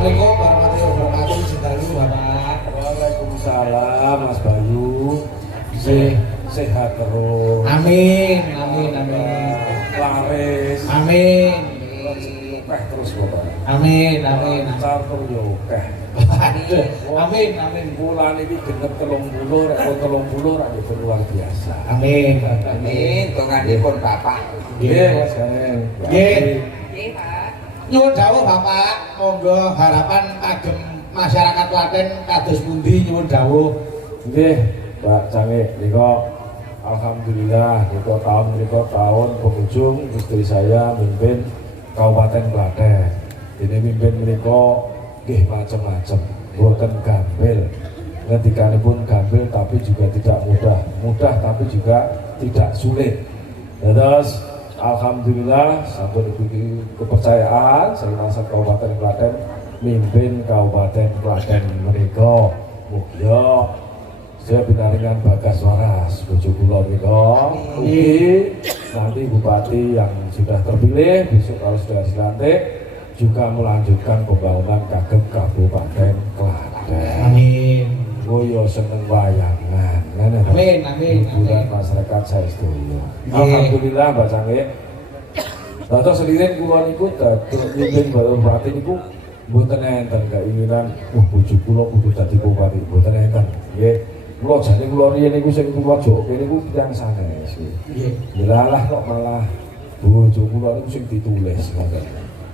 Assalamualaikum warahmatullahi wabarakatuh. Cintalu Bapak. Waalaikumsalam Mas Bayu. Sehat terus. Amin, amin, amin. Laris. Amin. Terus Bapak. Amin, amin. Lancar terus yo akeh. Amin, amin. Bulan iki genep 30 rek 30 ra luar biasa. Amin. Amin, tongandipun Bapak. Nggih, Mas Ganeng. Nggih. Nggih, Pak. Nyuwun dawuh Bapak, monggo harapan kagem masyarakat Klaten kados pundi nyuwun dawuh. Nggih, Pak Cange nika alhamdulillah nika tahun penghujung istri saya mimpin Kabupaten Klaten. Ini mimpin menika nggih macam-macam, boten gampil. Ngetikanipun gampil tapi juga tidak mudah tapi juga tidak sulit. Terus alhamdulillah sampun diberi kepercayaan saya masuk Kabupaten Klaten mimpin Kabupaten Klaten menika. Mugia saya binaringan Bagas Waras bojo kula menika. Mugi nanti bupati yang sudah terpilih besok kalau sudah dilantik juga melanjutkan pembangunan kagem Kabupaten Klaten. Amin. Boyo seneng wayangan. Amin, amin, hiburan amin. masyarakat saya sedoyo. Alhamdulillah Mbak Canggih. Dados selirin kula niku dados mimpin bupati niku mboten enten keinginan bojo kula kudu dadi bupati, mboten enten. Nggih. Kula jane kula riyen niku sing kula jokke niku tiyang sanes. Nggih. Delalah kok malah bojo kula niku sing ditulis ngoten.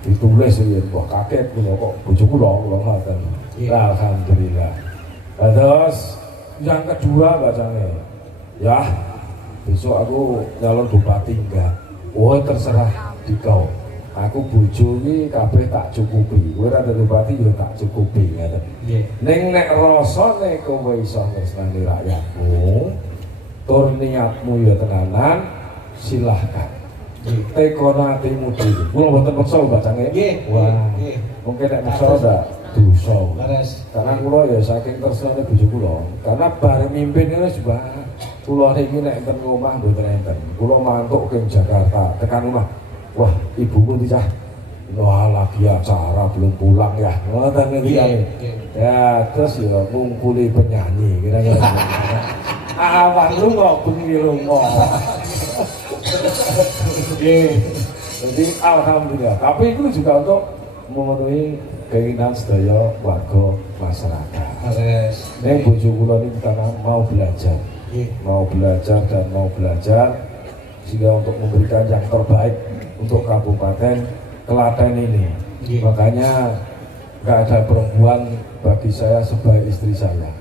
Ditulis riyen kok kaget kula kok bojo kula ngoten. Alhamdulillah. Terus yang kedua bacanya, ya besok aku calon bupati enggak, oh terserah di kau. Aku bojo iki kabeh tak cukupi, kowe ora dadi bupati yo tak cukupi ngoten. Ning nek rasane kowe iso nresnani rakyatmu, tur niatmu yo tenanan, silahkan. Tekono atimu dhewe. Kula mboten maksa bacane. Nggih. Wah. Mungkin nek maksa ndak dosa. Leres. Karena kula ya saking tresnane bojo kula. Karena bareng mimpin ini juga kula niki nek enten omah mboten enten. Kula mantuk ke Jakarta, tekan omah. Wah, ibuku iki cah wah lagi acara belum pulang ya. Ngoten iki ya. Terus ya ngungkuli penyanyi kira-kira. Awan lunga bengi lunga. Jadi alhamdulillah. Tapi itu juga untuk memenuhi keinginan sedaya warga masyarakat. Neng bojo kula niki karena mau belajar, dan mau belajar sehingga untuk memberikan yang terbaik untuk Kabupaten Klaten ini. Makanya nggak ada perempuan bagi saya sebagai istri saya.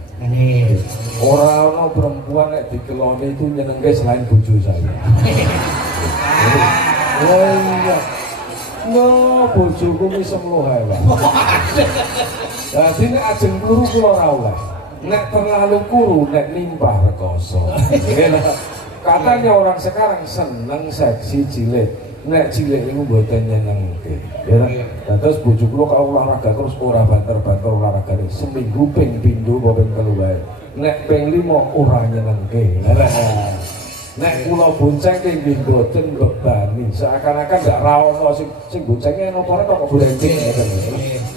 Orang perempuan yang dikeloni itu nyenengke selain bojo saya. Oh iya. No, bojoku wis semluh ae, Pak. Dadi nek ajeng kluru kula ora oleh. Nek terlalu kuru nek limpah rekoso. Katanya orang sekarang seneng seksi cilik. Nek cilik iku mboten nyenengke. Ya ta? Terus bojo kula kok olahraga terus ora banter-banter olahragane. Seminggu ping pindho apa ping telu wae. Nek ping 5 ora nyenengke. Nek kula bonceng nggih mboten bebani, seakan-akan ndak ra ono sing boncenge nopore kok bonceng ngoten.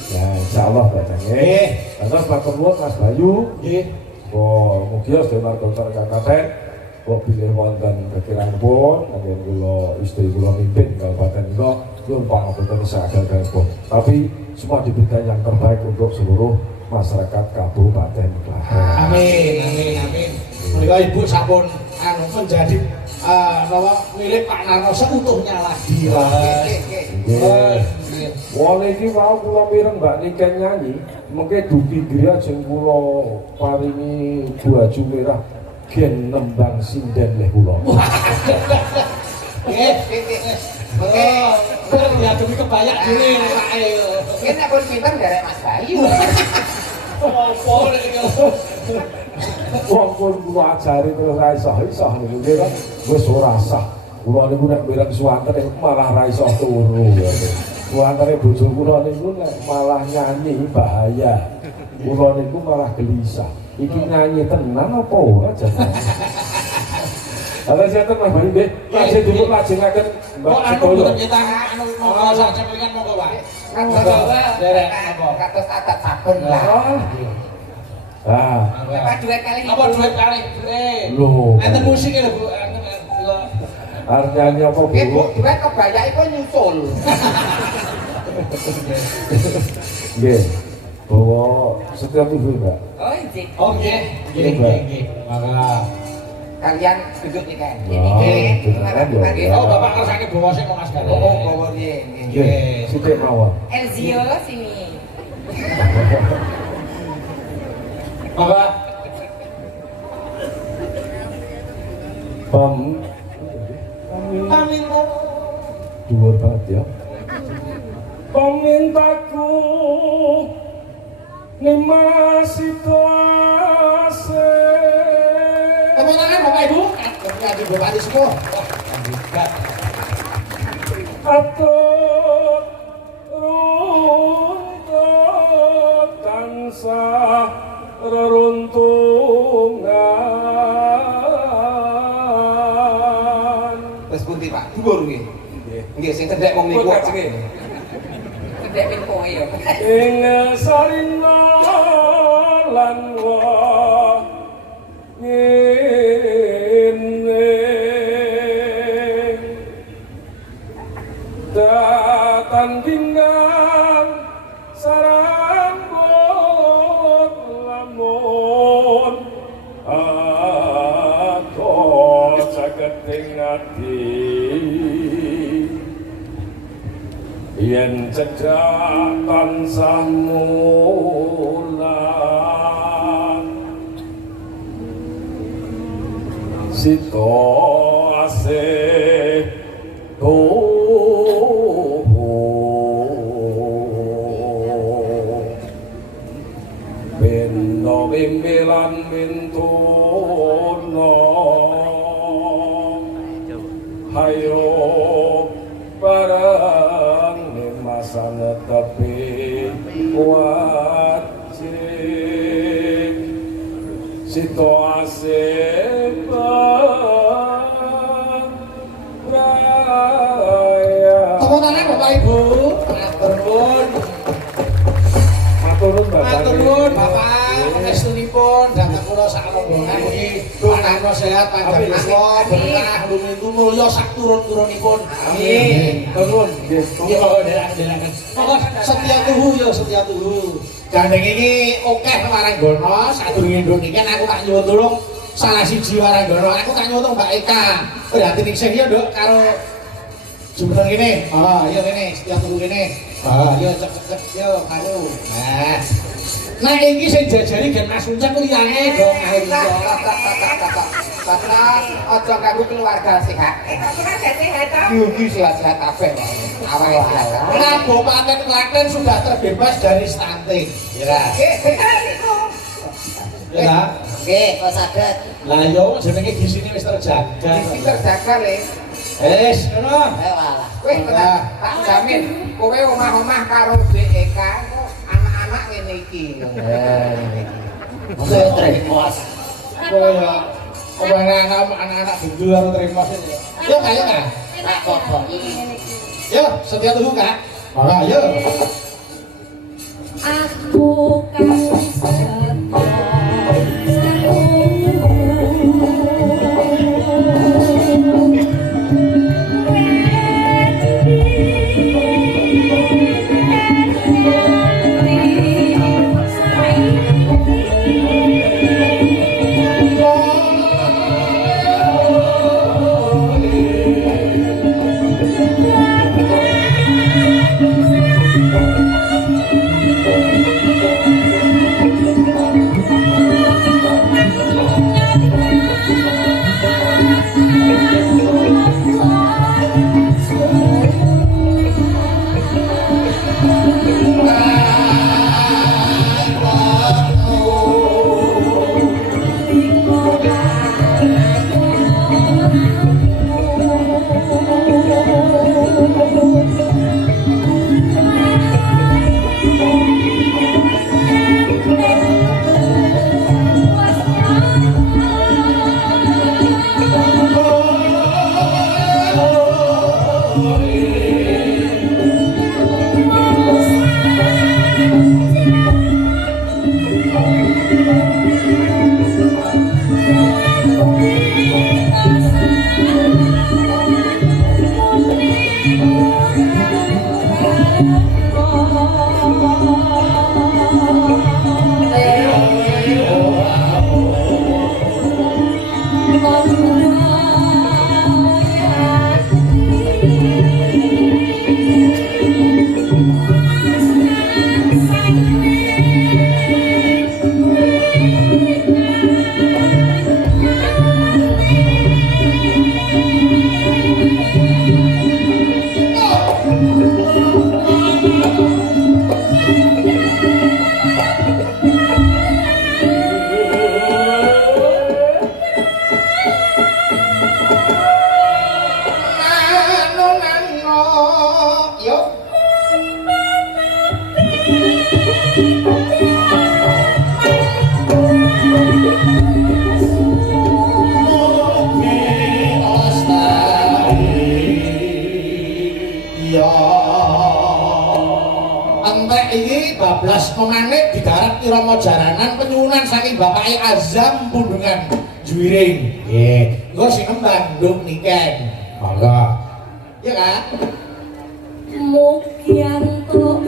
Ya insyaallah Bapak nggih. Terus matur nuwun Mas Bayu nggih. Oh, mugi sedaya marga Klaten kok bilih wonten kekiranipun nggih kula istri kula mimpin kabupaten kula nyumpang boten saged-saged. Tapi semua diberikan yang terbaik untuk seluruh masyarakat Kabupaten Klaten. Amin, amin, amin. Menika Ibu sampun menjadi milik Pak Narno seutuhnya lagi. Wong iki mau kula mireng Mbak Niken nyanyi, mengke dugi griya jeng kula paringi baju merah gen nembang sinden leh kula. Nggih. Oke, ya demi kebayak dhewe Pak. Mungkin nek pun pinter derek Mas Bayu. Apa nek Wong pun kula ajari terus ra iso niku nggih kan. Wis ora sah. Kula niku nek mireng suwanten malah ra iso turu. Suwantene bojo kula niku nek malah nyanyi bahaya. Kula niku malah gelisah. Iki nyanyi tenan apa ora jane? Ala sinten Mas Bayu nggih. Lajeng dipun lajengaken Mbak Sukoyo. Anu monggo saja monggo Pak. Derek apa? Kados adat sabun lah. Ah, Bapak duit kali Apa duit kali? Loh. Enten musik ya, Bu. artinya apa, Nggih, Bu, Bu? duit kebayake iku nyusul. Nggih. Bawa setiap tubuh, Pak. Oh, injik. Oh, nggih. Nggih. Maka Kalian duduk nih kan. Wah, duduk kan, ya. oh, Bapak kersane bawa sing Mas Gane. Oh, bawa nggih. Nggih, sithik mawon. Elzio sini. Bapak Paminta dhuwur banget ya. Pamintaku limas situasi. tepuk tangan Bapak Ibu. Kanjeng Bupati semua. Kandidat. Atut runtut tansah reruntungan. Terus pundi, Pak? Dhuwur nggih. Nggih, sing cedhek wong niku aja nggih. Cedhek ping kowe ya. Ing sarina lan wa ngene tatandingan sarambut lamun aku sageting ati yen cedhak tansah mulan sito asih bendo bimbilan mintuno hayo barang nimasan tepi wajib situasi beraya. Tepuk tangan Bapak Ibu. Matur nuwun. Matur nuwun Bapak. Matur nuwun Bapak. Pangestunipun dhateng kula sak rombongan mugi panjenengan sehat panjang umur berkah lumintu mulya sak turun-turunipun. Amin. Matur nuwun. Nggih, kok derek-dereken. Pokok setia tuhu ya setia tuhu. Gandeng iki akeh Waranggana sadurunge nduk iki aku tak nyuwun tulung salah siji Waranggana. Aku tak nyuwun Mbak Eka. Berarti ning sing ya nduk karo jumlah gini, iya gini, setiap tunggu gini, iya cek, yo, maju. Nah ini saya jajari dan Mas Uncak liane dong, Bapak, ojo ganggu keluarga sehat. Yugi sehat-sehat kabeh. Awake sehat. Kabupaten Klaten sudah terbebas dari stunting. Ya. Ya. Oke, kok saged. Lah yo jenenge di sini wis terjaga. Iki terjaga le. Ngono. Walah. Kowe tenan tak jamin kowe omah-omah karo BEK anak-anak ngene iki. Kowe terima. Kowe ya anak-anak gendul karo terima sih. Yo kayak kan? Tak kok. Yo, setia tunggu kan? Yo. Aku kan arek iki bablas pemanik digarap irama jaranan penyuwunan saking bapake Azam Pundungan Juwiring. Nggih, engko sing kembang nduk niken. Monggo. Iya kan? Mugianto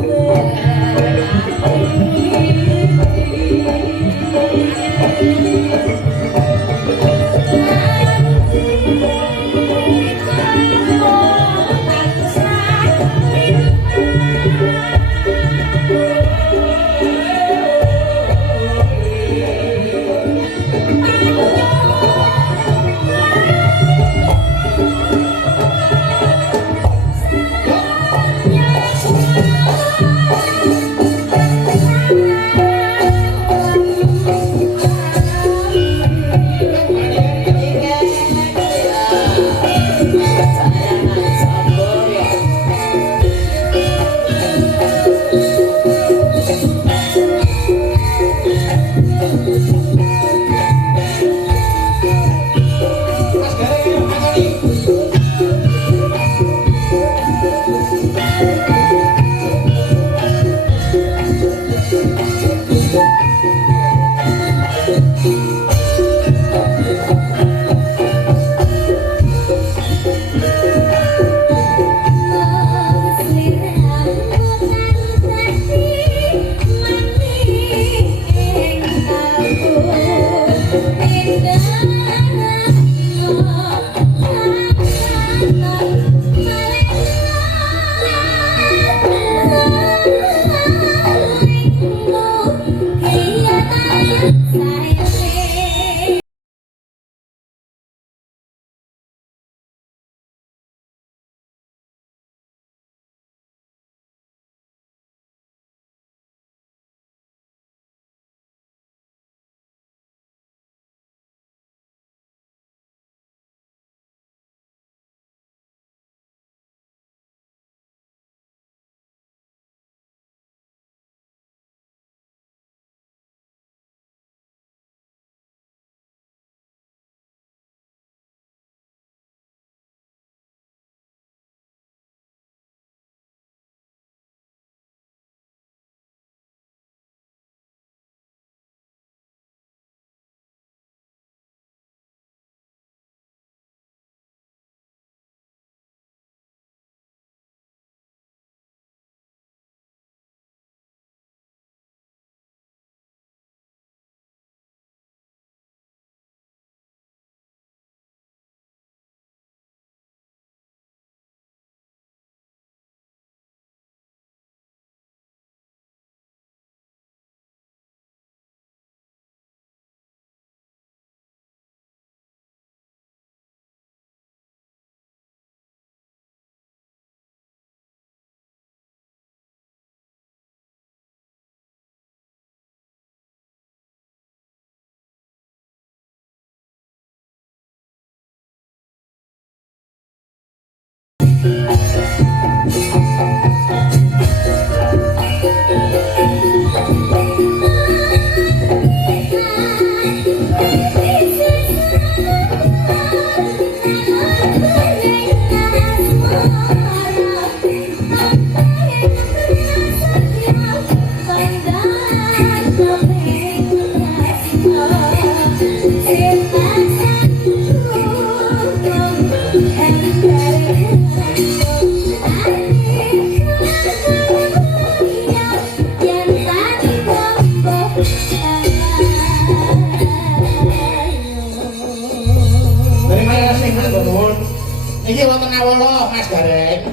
Iki wonten awala Mas Gareng.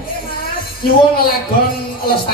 Nyuwun lagon lestari